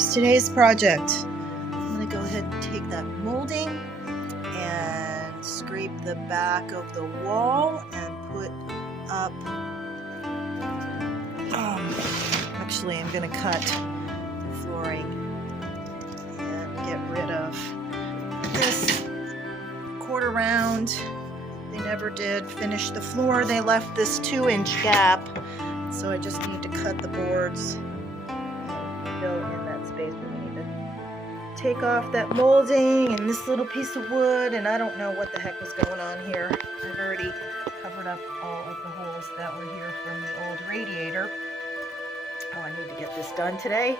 here's today's project. I'm going to go ahead and take that molding and scrape the back of the wall and put up, actually I'm going to cut the flooring and get rid of this quarter round. They never did finish the floor. They left this 2-inch gap, so I just need to cut the boards and fill in that space. We need to take off that molding and this little piece of wood, and I don't know what the heck was going on here. I've already covered up all of the holes that were here from the old radiator. Oh, I need to get this done today.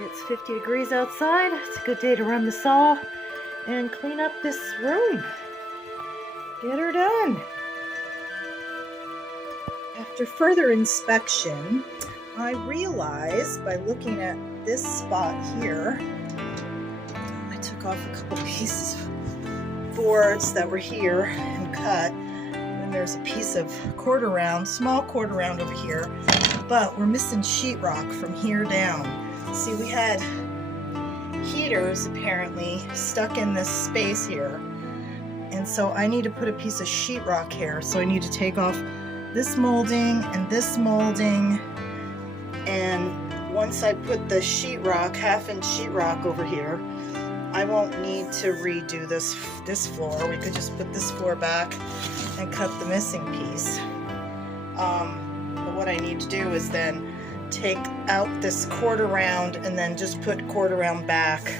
It's 50 degrees outside. It's a good day to run the saw and clean up this room. Get her done. After further inspection, I realized by looking at this spot here, I took off a couple pieces of boards that were here and cut. And there's a piece of quarter round, small quarter round over here, but we're missing sheetrock from here down. See, we had heaters apparently stuck in this space here. And so I need to put a piece of sheetrock here. So I need to take off this molding and this molding. And once I put the sheetrock, 1/2-inch sheetrock over here, I won't need to redo this floor. We could just put this floor back and cut the missing piece. But what I need to do is then take out this quarter round and then just put quarter round back,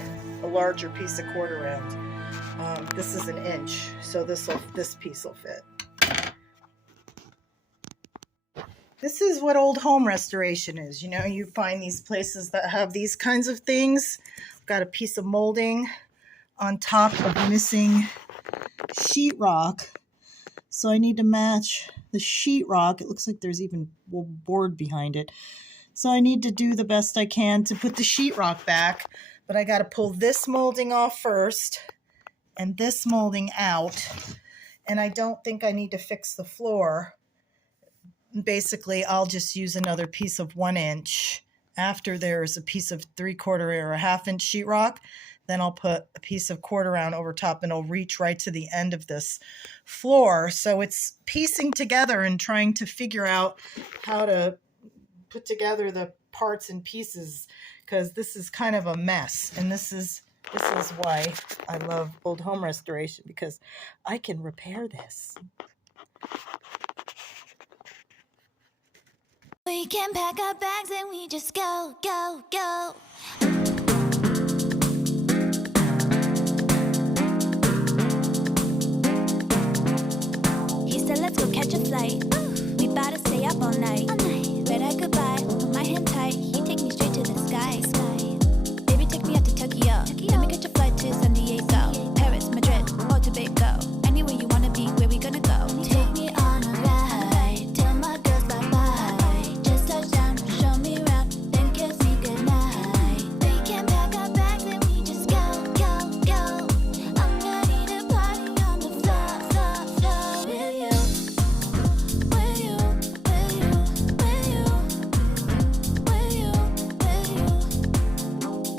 a larger piece of quarter round. This is 1 inch, so this piece will fit. This is what old home restoration is. You know, you find these places that have these kinds of things. I've got a piece of molding on top of missing sheetrock, so I need to match the sheetrock. It looks like there's even board behind it. So I need to do the best I can to put the sheetrock back, but I got to pull this molding off first and this molding out, and I don't think I need to fix the floor. Basically, I'll just use another piece of 1 inch. After there's a piece of 3/4 or a 1/2-inch sheetrock, then I'll put a piece of quarter round over top, and it'll reach right to the end of this floor. So it's piecing together and trying to figure out how to put together the parts and pieces, because this is kind of a mess. And this is why I love old home restoration, because I can repair this. We can pack our bags and we just go, go, go. He said, let's go catch a flight. We about to stay up all night. Red eye goodbye, hold my hand tight. He take me straight to the sky. Baby, take me out to Tokyo. Let me catch a flight to San Diego, Paris, Madrid, or Tobago. Anywhere you wanna be, where we gonna go? Take me on a ride. Tell my girls bye-bye. Just touch down, show me around, then kiss me goodnight. We can pack our bags and we just go, go, go. I'm ready to party on the floor, floor, floor with you. With you, with you, with you. With you, with you.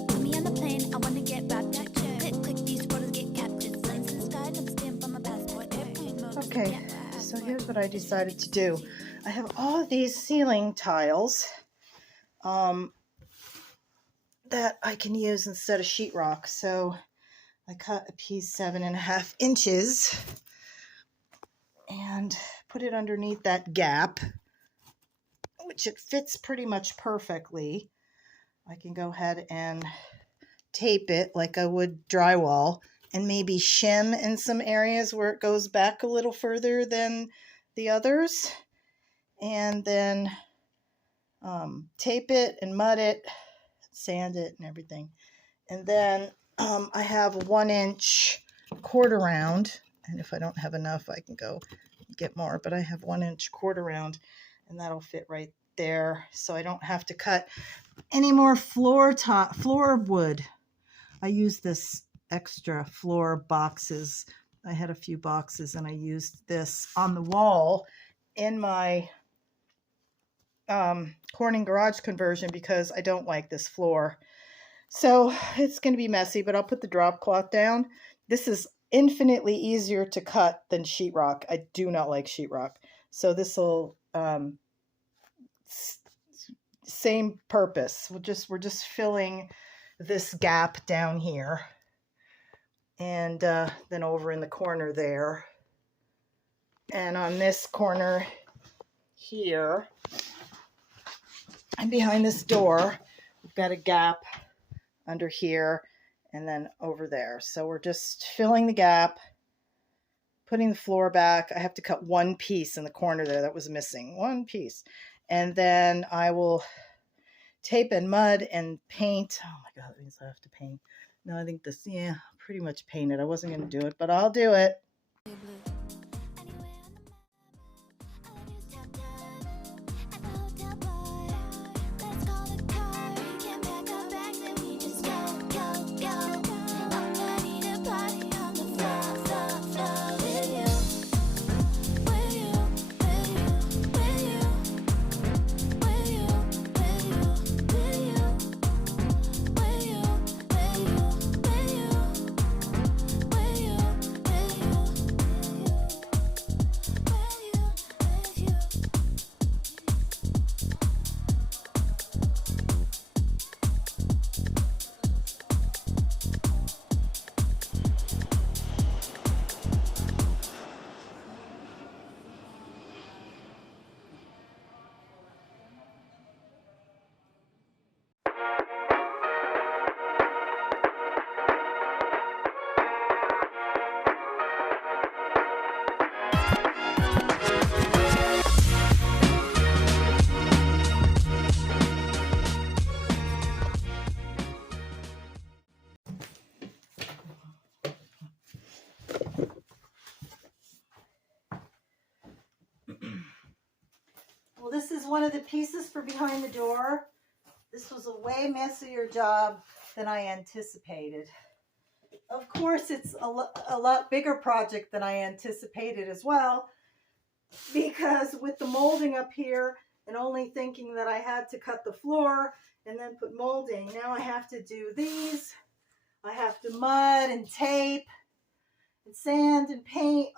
Put me on the plane, I wanna get raptured. Click, click, these photos get captured. Signs in the sky, never stamp on my passport. Airplane mode. Okay, so here's what I decided to do. I have all of these ceiling tiles that I can use instead of sheetrock. So I cut a piece 7.5 inches and put it underneath that gap, which it fits pretty much perfectly. I can go ahead and tape it like I would drywall, and maybe shim in some areas where it goes back a little further than the others, and then tape it and mud it, sand it and everything. And then I have a 1-inch quarter round, and if I don't have enough I can go get more, but I have 1-inch quarter round, and that'll fit right there, so I don't have to cut any more floor wood. I use this extra floor boxes. I had a few boxes, and I used this on the wall in my Corning garage conversion because I don't like this floor. So it's going to be messy, but I'll put the drop cloth down. This is infinitely easier to cut than sheetrock. I do not like sheetrock. So this will, same purpose. We're just filling this gap down here. And then over in the corner there. And on this corner here, and behind this door, we've got a gap under here and then over there. So we're just filling the gap, putting the floor back. I have to cut one piece in the corner there that was missing, one piece. And then I will tape and mud and paint. Oh my God, that means I have to paint. No, I think this, yeah, pretty much painted. I wasn't going to do it, but I'll do it. Well, this is one of the pieces for behind the door. This was a way messier job than I anticipated. Of course, it's a lot bigger project than I anticipated as well, because with the molding up here and only thinking that I had to cut the floor and then put molding, now I have to do these. I have to mud and tape and sand and paint.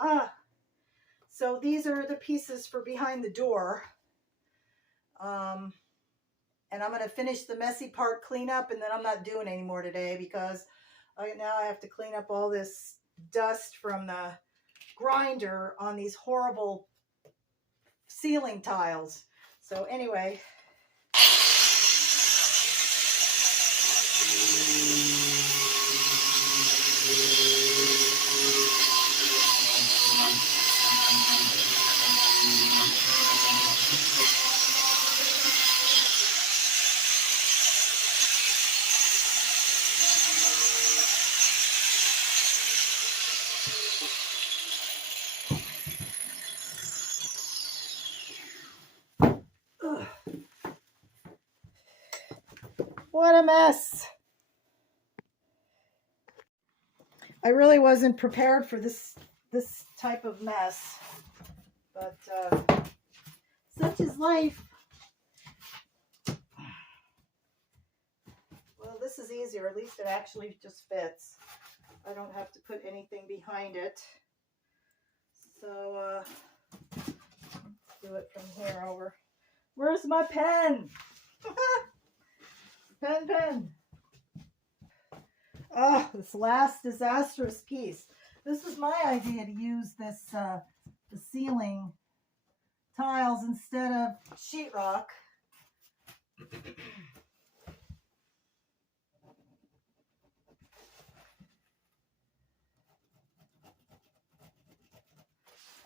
So these are the pieces for behind the door. And I'm going to finish the messy part, clean up, and then I'm not doing any more today because now I have to clean up all this dust from the grinder on these horrible ceiling tiles. So anyway. What a mess. I really wasn't prepared for this type of mess, but such is life. Well, this is easier. At least it actually just fits. I don't have to put anything behind it. So do it from here over. Where's my pen? Pen. Oh, this last disastrous piece. This was my idea to use this the ceiling tiles instead of sheetrock.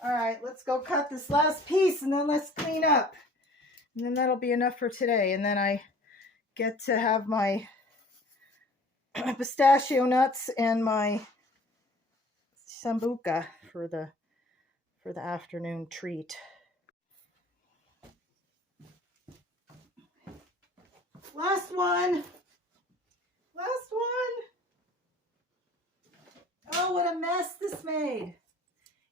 All right, let's go cut this last piece and then let's clean up. And then that'll be enough for today. And then I get to have my pistachio nuts and my sambuca for the afternoon treat. Last one. Oh, what a mess this made.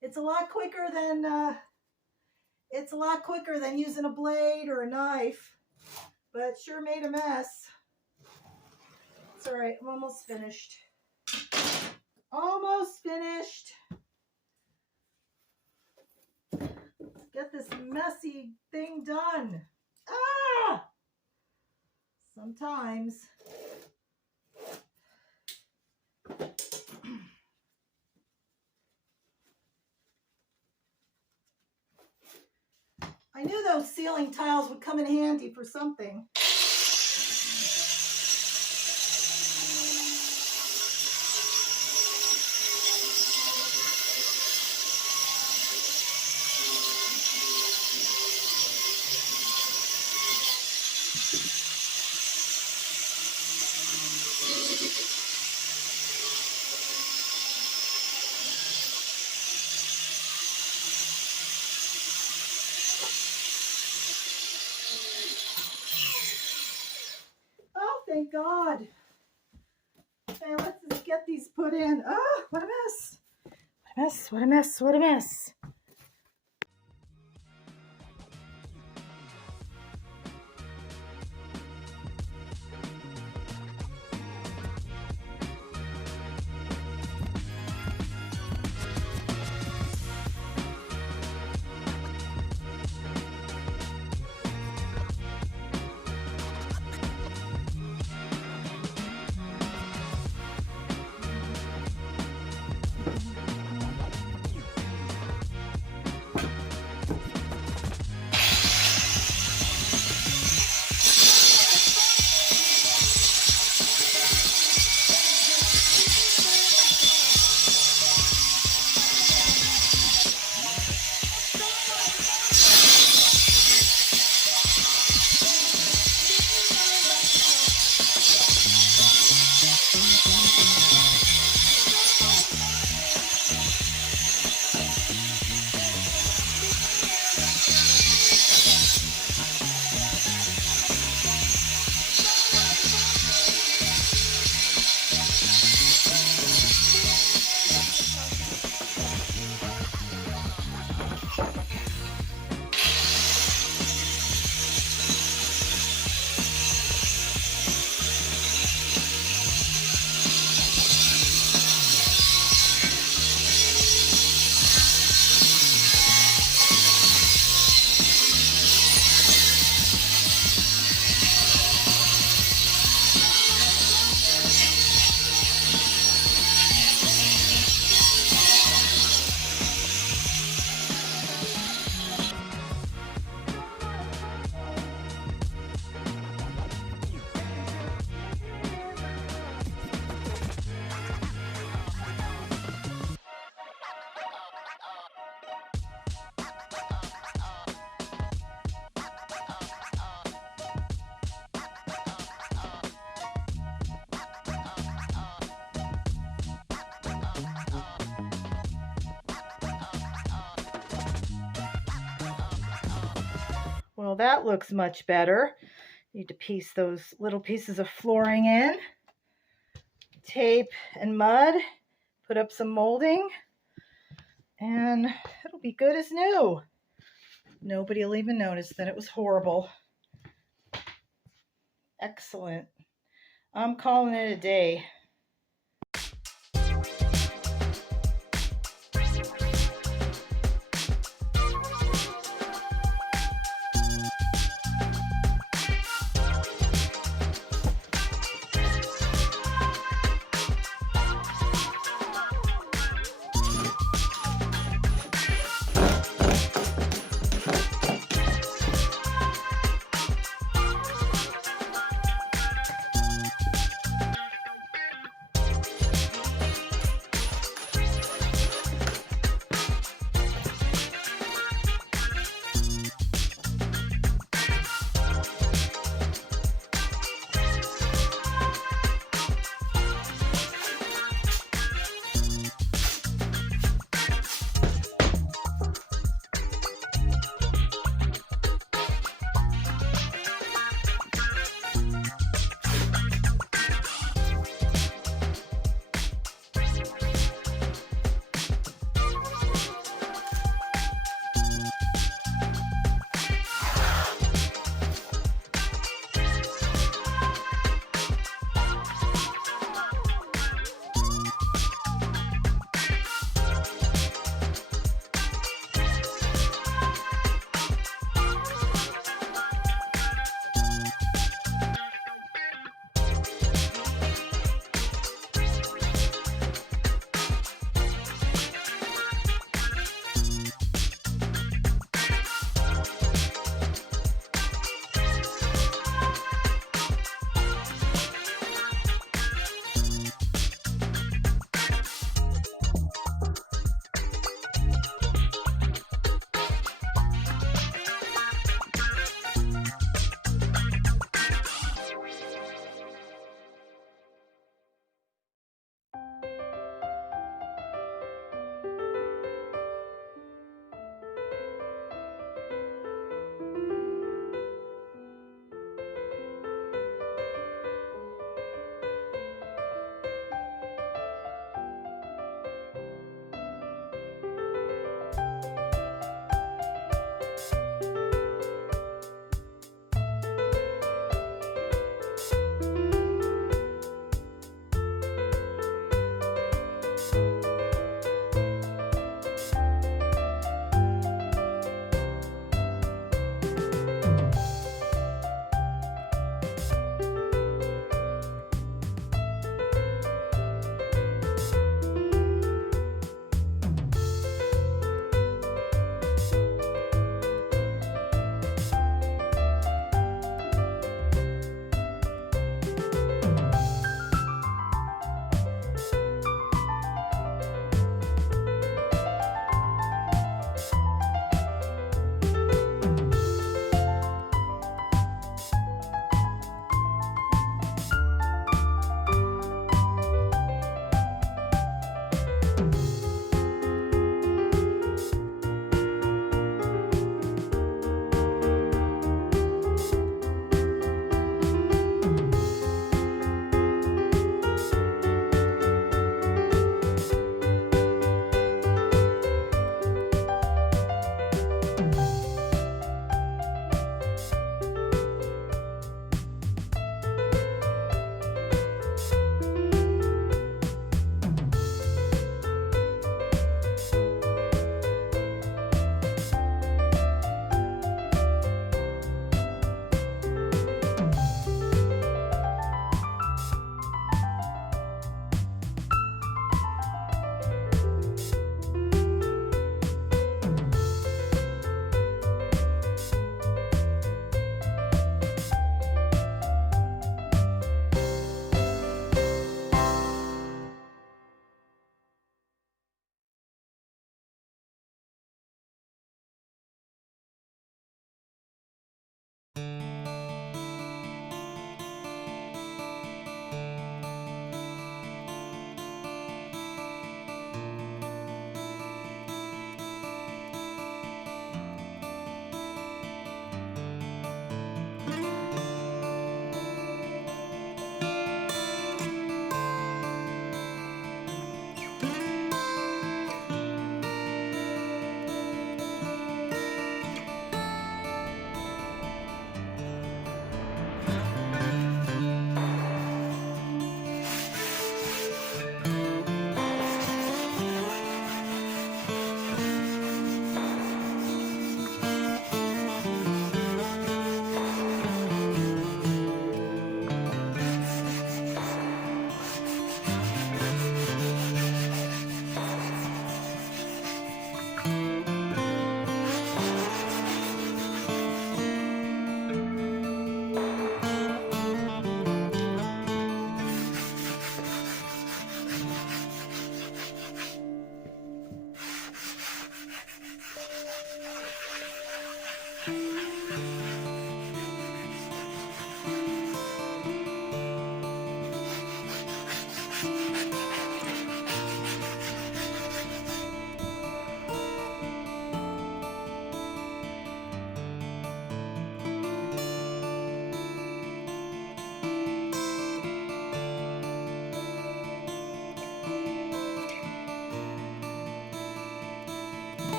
It's a lot quicker than using a blade or a knife, but it sure made a mess. It's all right. I'm almost finished. Almost finished. Let's get this messy thing done. Ah! Sometimes. I knew those ceiling tiles would come in handy for something. Thank God. Okay, let's just get these put in. Oh, what a mess. What a mess, what a mess, what a mess. Well, that looks much better. Need to piece those little pieces of flooring in. Tape and mud. Put up some molding. And it'll be good as new. Nobody will even notice that it was horrible. Excellent. I'm calling it a day.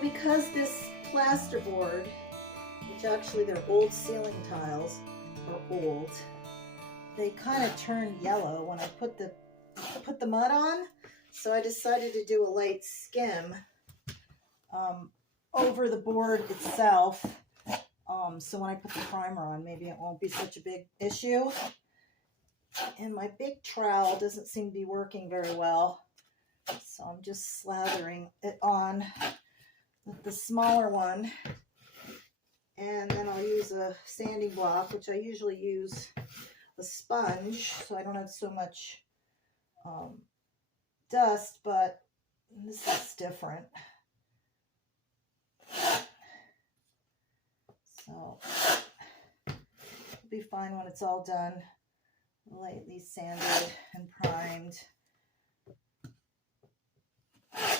Well, because this plasterboard, which actually they're old ceiling tiles, are old, they kind of turn yellow when I put the mud on. So I decided to do a light skim over the board itself. So when I put the primer on, maybe it won't be such a big issue. And my big trowel doesn't seem to be working very well. So I'm just slathering it on with the smaller one. And then I'll use a sanding block, which I usually use a sponge, so I don't have so much dust, but this is different. So it'll be fine when it's all done, lightly sanded and primed.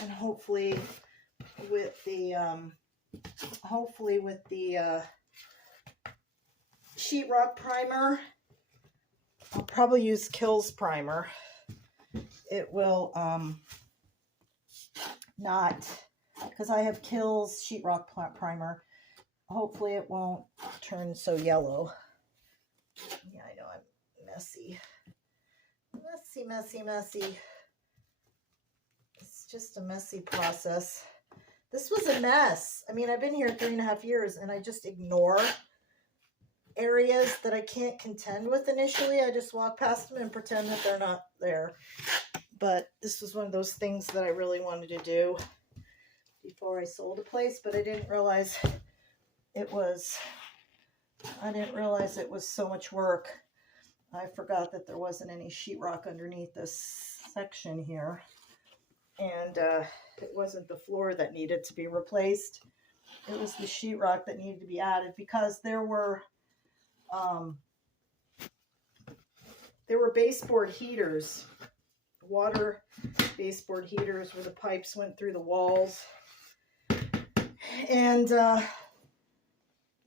And hopefully with the sheetrock primer, I'll probably use Kills primer. It will not, because I have Kills sheetrock primer. Hopefully it won't turn so yellow. Yeah, I know I'm messy. Messy. It's just a messy process. This was a mess. I mean, I've been here 3.5 years and I just ignore areas that I can't contend with initially. I just walk past them and pretend that they're not there. But this was one of those things that I really wanted to do before I sold a place, but I didn't realize it was so much work. I forgot that there wasn't any sheetrock underneath this section here. And it wasn't the floor that needed to be replaced. It was the sheetrock that needed to be added, because there were baseboard heaters, water baseboard heaters, where the pipes went through the walls. And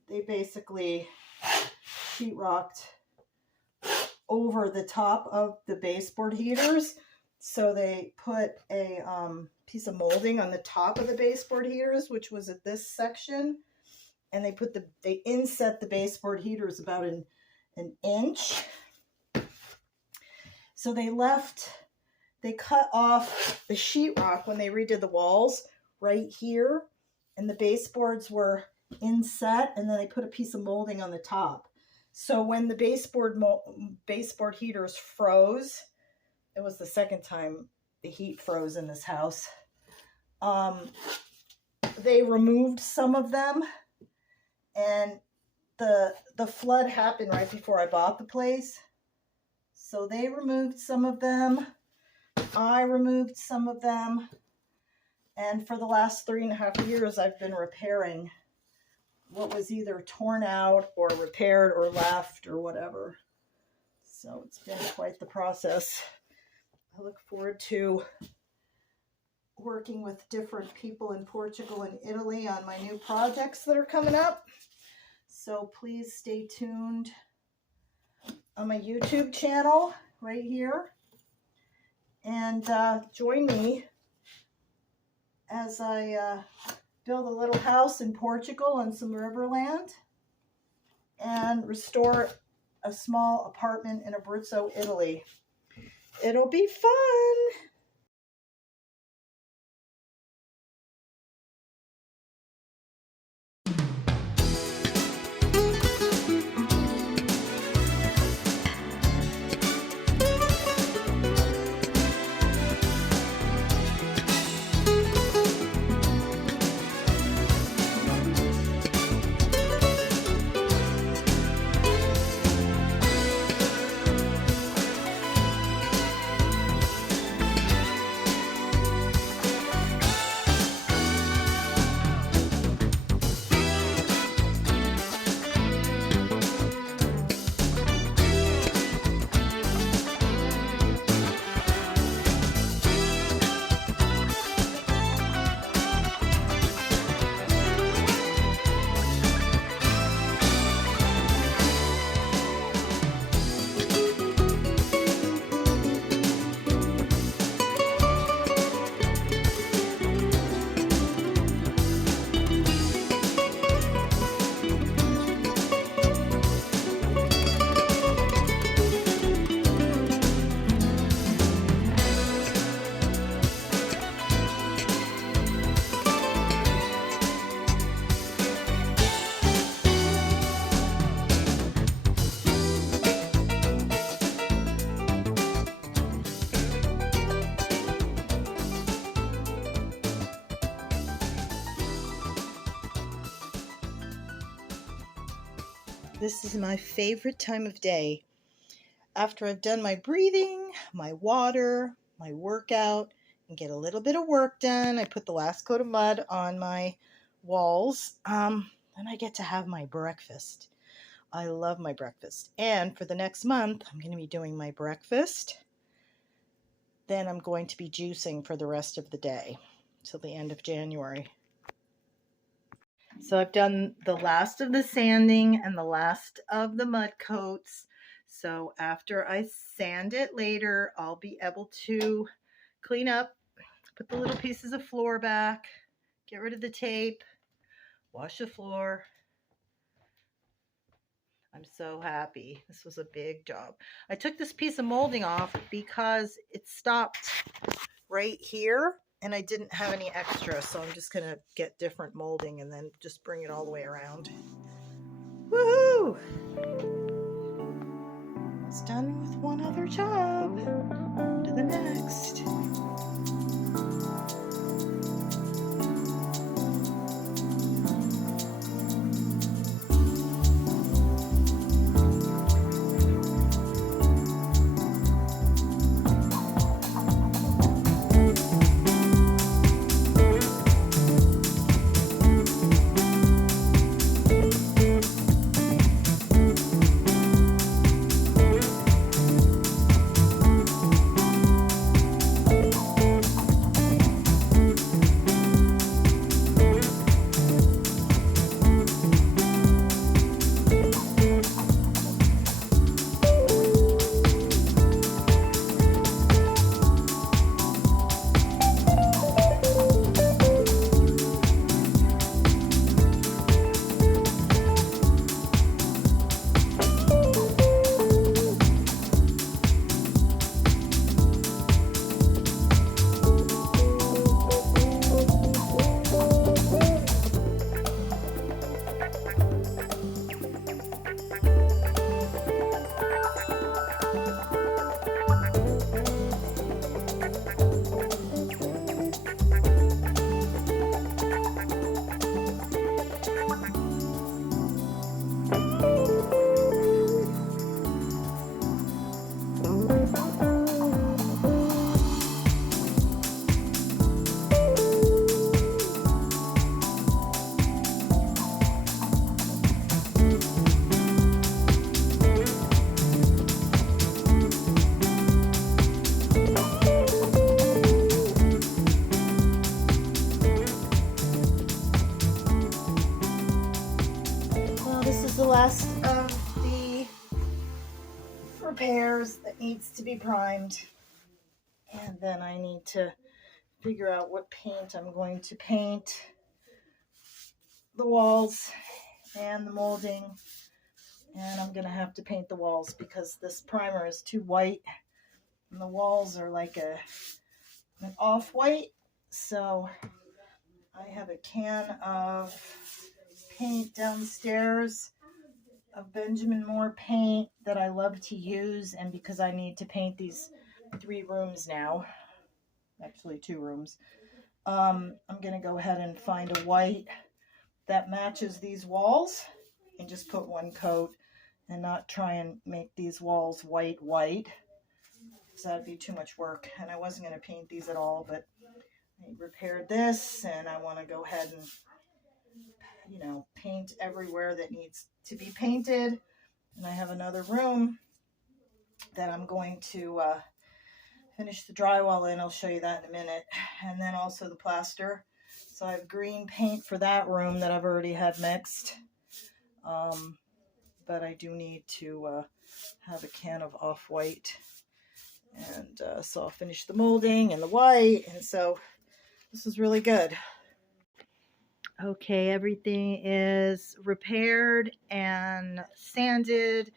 they basically sheetrocked over the top of the baseboard heaters. So they put a piece of molding on the top of the baseboard heaters, which was at this section, and they inset the baseboard heaters about an inch. So they cut off the sheetrock when they redid the walls right here, and the baseboards were inset, and then they put a piece of molding on the top. So when the baseboard heaters froze, it was the second time the heat froze in this house. They removed some of them, and the flood happened right before I bought the place. So they removed some of them. I removed some of them. And for the last 3.5 years, I've been repairing what was either torn out or repaired or left or whatever. So it's been quite the process. I look forward to working with different people in Portugal and Italy on my new projects that are coming up. So please stay tuned on my YouTube channel right here. And join me as I build a little house in Portugal on some riverland and restore a small apartment in Abruzzo, Italy. It'll be fun. This is my favorite time of day. After I've done my breathing, my water, my workout, and get a little bit of work done, I put the last coat of mud on my walls. Then I get to have my breakfast. I love my breakfast. And for the next month, I'm going to be doing my breakfast. Then I'm going to be juicing for the rest of the day till the end of January. So I've done the last of the sanding and the last of the mud coats. So after I sand it later, I'll be able to clean up, put the little pieces of floor back, get rid of the tape, wash the floor. I'm so happy. This was a big job. I took this piece of molding off because it stopped right here and I didn't have any extra, so I'm just going to get different molding and then just bring it all the way around. Woohoo! It's done with one other job. On to the next. The last of the repairs that needs to be primed, and then I need to figure out what paint I'm going to paint the walls and the molding, and I'm gonna have to paint the walls because this primer is too white and the walls are like an off-white. So I have a can of paint downstairs of Benjamin Moore paint that I love to use, and because I need to paint these 3 rooms now, actually 2 rooms, I'm gonna go ahead and find a white that matches these walls and just put 1 coat and not try and make these walls white because that'd be too much work, and I wasn't going to paint these at all, but I repaired this and I want to go ahead and paint everywhere that needs to be painted. And I have another room that I'm going to finish the drywall in. I'll show you that in a minute. And then also the plaster. So I have green paint for that room that I've already had mixed. But I do need to have a can of off-white. And so I'll finish the molding and the white. And so this is really good. Okay, everything is repaired and sanded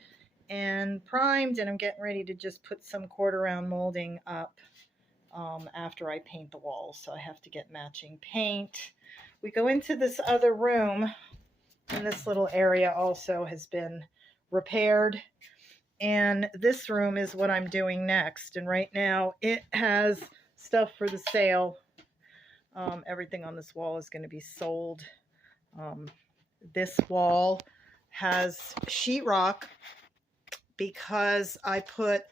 and primed, and I'm getting ready to just put some quarter round molding up after I paint the walls. So I have to get matching paint. We go into this other room, and this little area also has been repaired. And this room is what I'm doing next. And right now it has stuff for the sale. Everything on this wall is going to be sold. This wall has sheetrock because I put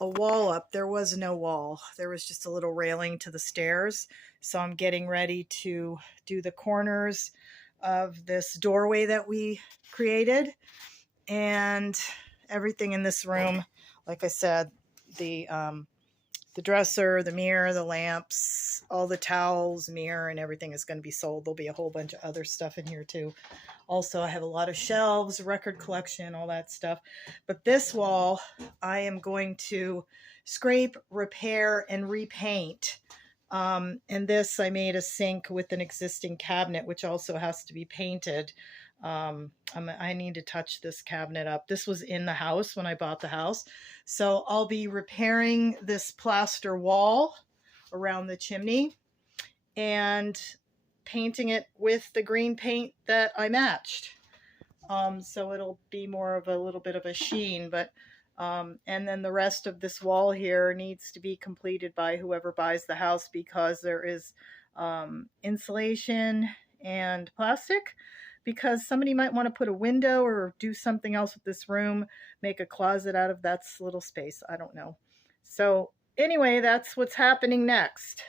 a wall up. There was no wall. There was just a little railing to the stairs. So I'm getting ready to do the corners of this doorway that we created, and everything in this room. Like I said, the dresser, the mirror, the lamps, all the towels, mirror, and everything is going to be sold. There'll be a whole bunch of other stuff in here too. Also, I have a lot of shelves, record collection, all that stuff. But this wall, I am going to scrape, repair, and repaint. And this, I made a sink with an existing cabinet, which also has to be painted. I need to touch this cabinet up. This was in the house when I bought the house. So I'll be repairing this plaster wall around the chimney and painting it with the green paint that I matched. So it'll be more of a little bit of a sheen, but and then the rest of this wall here needs to be completed by whoever buys the house, because there is insulation and plastic, because somebody might want to put a window or do something else with this room, make a closet out of that little space. I don't know. So anyway, that's what's happening next.